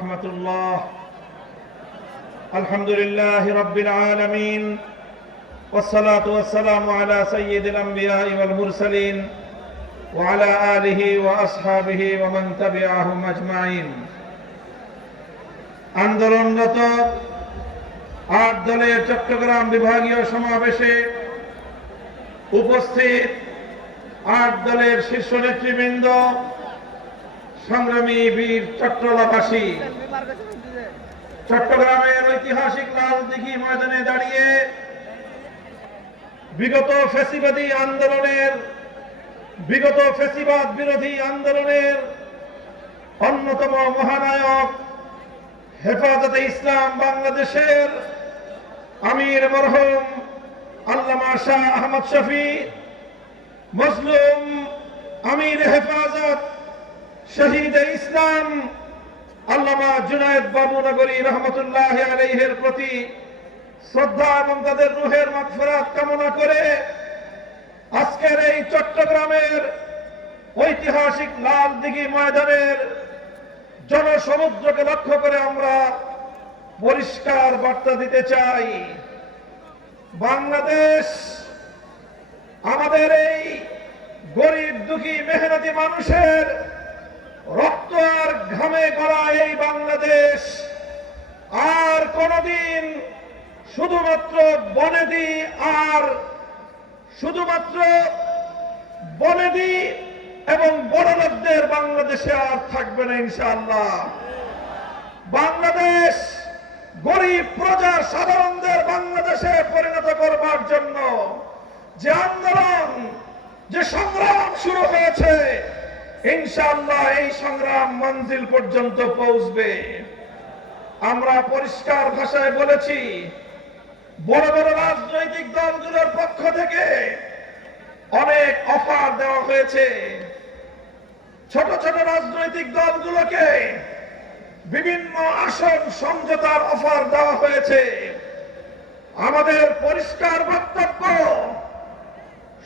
ورحمة الله. الحمد لله رب العالمين، والصلاة والسلام على سيد الأنبياء والمرسلين وعلى آله وأصحابه ومن تبعهم أجمعين. আন্দোলনরত ৮ দলের চট্টগ্রাম বিভাগীয় সমাবেশে উপস্থিত ৮ দলের শীর্ষ নেতৃবৃন্দ, সংগ্রামী বীর চট্টলাবাসী, চট্টগ্রামের ঐতিহাসিক লালদিঘি ময়দানে দাঁড়িয়ে বিগত ফ্যাসিবাদ বিরোধী আন্দোলনের অন্যতম মহানায়ক হেফাজতে ইসলাম বাংলাদেশের আমির মরহুম আল্লামা শাহ আহমদ শফি, মজলুম আমির হেফাজত শহীদ ইসলাম আল্লামা জুনায়েদ বাবুনগরী রহমতুল্লাহ আলাইহির প্রতি শ্রদ্ধা এবং তাদের রুহের মাগফিরাত কামনা করে আজকের এই চট্টগ্রামের ঐতিহাসিক লালদিঘি ময়দানের জনসমুদ্রকে লক্ষ্য করে আমরা পরিষ্কার বার্তা দিতে চাই। বাংলাদেশ, আমাদের এই গরিব দুঃখী মেহনতি মানুষের রক্ত আর ঘামে গড়া এই বাংলাদেশ আর কোনদিন শুধুমাত্র বনেদি এবং বড়লোকদের বাংলাদেশে আর থাকবে না ইনশাআল্লাহ। বাংলাদেশ গরিব প্রজা সাধারণদের বাংলাদেশে পরিণত করবার জন্য যে আন্দোলন, যে সংগ্রাম শুরু হয়েছে, ইনশাআল্লাহ এই সংগ্রাম মঞ্জিল পর্যন্ত পৌঁছবে। আমরা পরিষ্কার ভাষায় বলেছি, বড় বড় রাজনৈতিক দলগুলোর পক্ষ থেকে অনেক অফার দেওয়া হয়েছে। ছোট ছোট রাজনৈতিক দলগুলোকে বিভিন্ন আসন সমঝোতার অফার দেওয়া হয়েছে। আমাদের পরিষ্কার বক্তব্য,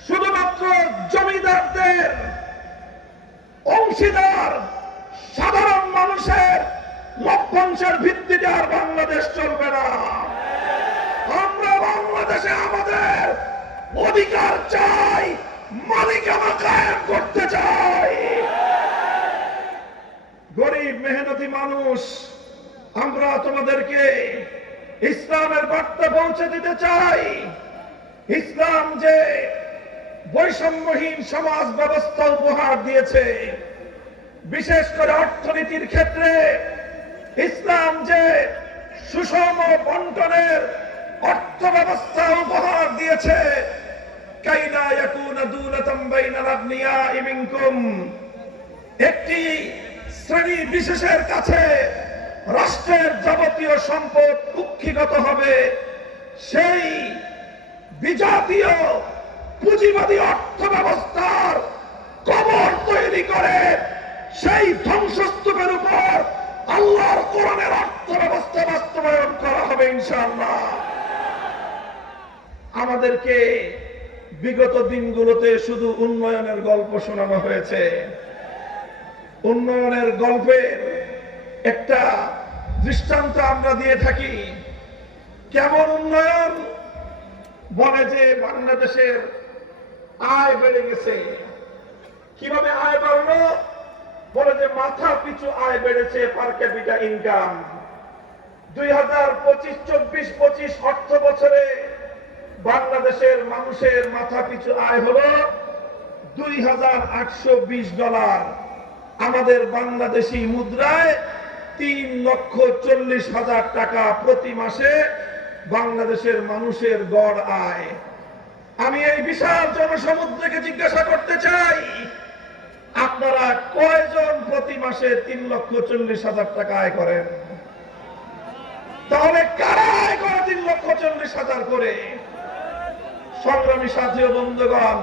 শুধুমাত্র জমিদারদের অংশীদার সাধারণ মানুষের লভ্যাংশের ভিত্তিতে আর বাংলাদেশ চলবে না। আমরা বাংলাদেশে আমাদের অধিকার চাই, মালিকানা কায়েম করতে চাই। গরিব মেহনতি মানুষ, আমরা তোমাদেরকে ইসলামের বার্তা পৌঁছে দিতে চাই। ইসলাম যে বৈষম্যহীন সমাজ ব্যবস্থা উপহার দিয়েছে, বিশেষ করে অর্থনীতির ক্ষেত্রে ইসলাম যে সুষম বন্টনের অর্থ ব্যবস্থা উপহার দিয়েছে, কাইলা ইয়াকুনা দুলাতাম বাইনাল আগনিয়াই মিনকুম, একটি শ্রেণী বিশেষের কাছে রাষ্ট্রের যাবতীয় সম্পদ কুক্ষিগত হবে, সেই বিজাতীয় পুঁজিবাদী অর্থ ব্যবস্থার কবর তৈরি করে সেই ধ্বংসস্তূপের উপর আল্লাহর কোরআনের অর্থ ব্যবস্থা বাস্তবায়ন করা হবে ইনশাআল্লাহ। আমাদেরকে বিগত দিনগুলোতে শুধু উন্নয়নের গল্প শোনানো হয়েছে। উন্নয়নের গল্পের একটা দৃষ্টান্ত আমরা দিয়ে থাকি। কেমন উন্নয়ন? বলে যে বাংলাদেশের আয় বেড়ে গেছে। কিভাবে আয় বাড়লো? বলে যে মাথা পিছু আয় বেড়েছে, পার ক্যাপিটা ইনকাম। 2025-24-25 অর্থ বছরে বাংলাদেশের মানুষের মাথা পিছু আয় হলো $2,820। আমাদের বাংলাদেশি মুদ্রায় 3,40,000 টাকা প্রতি মাসে বাংলাদেশের মানুষের গড় আয়। আমি এই বিশাল জনসমুদ্রকে জিজ্ঞাসা করতে চাই, আপনারা কয়জন প্রতি মাসে 3,40,000 টাকা আয় করেন? তাহলে কারা আয় করে 3,40,000 করে? সংগ্রামী সাথী ও বন্ধুগণ,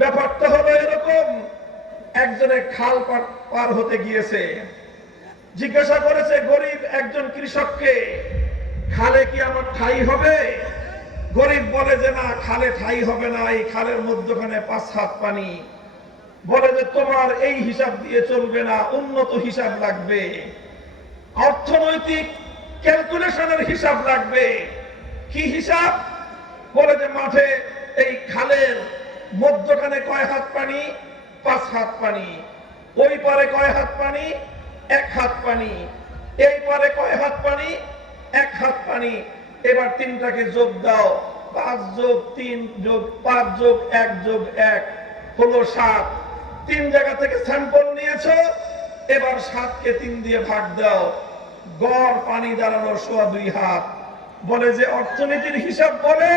ব্যাপারটা হলো এরকম। একজনে খাল পার হতে গিয়েছে, জিজ্ঞাসা করেছে গরিব একজন কৃষককে, খালে কি আমার ঠাই হবে? গরিব বলে যে না, খালে ঠাই হবে না, এই খালের মধ্যখানে 5 হাত পানি। বলে যে তোমার এই হিসাব দিয়ে চলবে না, উন্নত হিসাব লাগবে। অর্থনৈতিক ক্যালকুলেশনের হিসাব লাগবে। কি হিসাব? বলে যে মাঠে এই খালের মধ্যখানে কয় হাত পানি? 5 হাত পানি। ওই পারে কয় হাত পানি? 1 হাত পানি। এই পারে কয় হাত পানি? 1 হাত পানি। এবার তিনটাকে যোগ দাও, 5 যোগ 3 যোগ 5 যোগ 1 যোগ 1 হলো 7। 3 জায়গা থেকে স্যাম্পল নিয়েছো, এবার 7 কে 3 দিয়ে ভাগ দাও, গড় পানি দাঁড়ানো 2.25 হাত। বলে যে অর্থনীতির হিসাব বলে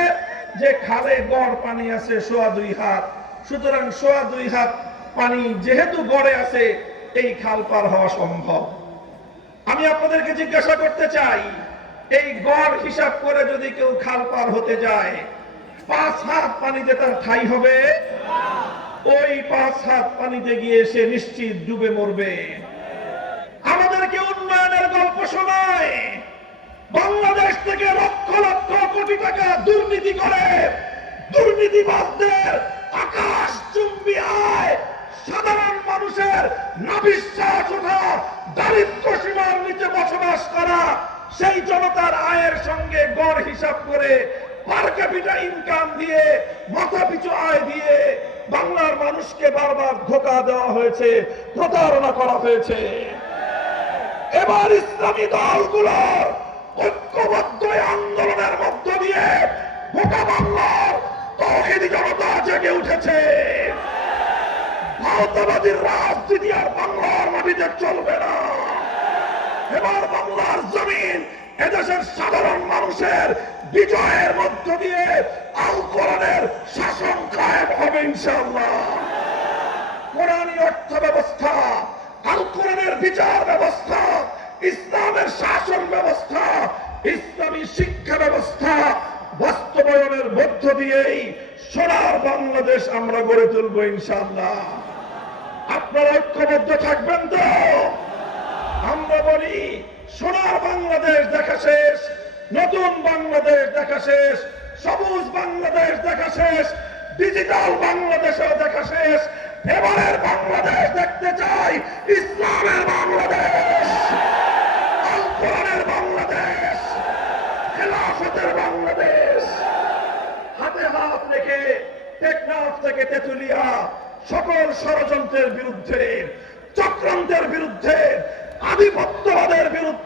যে খালে গড় পানি আছে 2.25 হাত, সুতরাং 2.25 হাত পানি যেহেতু গড়ে আছে এই খাল পার হওয়া সম্ভব। আমি আপনাদেরকে জিজ্ঞাসা করতে চাই, এই গড় হিসাব করে যদি কেউ খাল পার হতে যায় 5 হাত পানিতে তার ঠাঁই হবে? ওই 5 হাত পানিতে গিয়ে সে নিশ্চিত ডুবে মরবে। আমাদেরকে উন্নয়নের গল্প শোনায়, বাংলাদেশ থেকে লক্ষ লক্ষ কোটি টাকা দুর্নীতি করে দুর্নীতিবাজদের আকাশ চুম্বি আয়, সাধারণ মানুষের নাভিশ্বাস ওঠা, দারিদ্র সীমার নিচে বসবাস করা সেই জনতার আয়ের সঙ্গে গড় হিসাব করে পার ক্যাপিটা ইনকাম দিয়ে মাথা পিছু আয় দিয়ে বাংলার মানুষকে বারবার ধোঁকা দেওয়া হয়েছে, প্রতারণা করা হয়েছে। এবার ইসলামী দলগুলোর ঐক্যবদ্ধ আন্দোলনের মধ্য দিয়ে গোটা বাংলার তৌহিদি জনতা জেগে উঠেছে। ভারতবাদীর রাজনীতি আর বাংলার মাটিতে চলবে না। এবার বাংলার জমিন এদেশের সাধারণ মানুষের বিজয়ের মধ্য দিয়ে আল কোরআনের শাসন কায়েম হবে ইনশাআল্লাহ। কোরআনী অর্থ ব্যবস্থা, আল কোরআনের বিচার ব্যবস্থা, ইসলামের শাসন ব্যবস্থা, ইসলামী শিক্ষা ব্যবস্থা বাস্তবায়নের মধ্য দিয়েই সোনার বাংলাদেশ আমরা গড়ে তুলবো ইনশাআল্লাহ। আপনারা ঐক্যবদ্ধ থাকবেন তো? আমরা বলি সোনার বাংলাদেশ দেখা শেষ, নতুন বাংলাদেশ দেখা শেষ, সবুজ বাংলাদেশ দেখা শেষ, ডিজিটাল বাংলাদেশও দেখা শেষ। এবারের বাংলাদেশ দেখতে চাই ইসলামের বাংলাদেশ, আল কোরআনের বাংলাদেশ, খেলাফতের বাংলাদেশ। হাতে হাত রেখে টেকনাফ থেকে তেতুলিয়া সকল ষড়যন্ত্রের বিরুদ্ধে, চক্রান্তের বিরুদ্ধে, আধিপত্যবাদের বিরুদ্ধে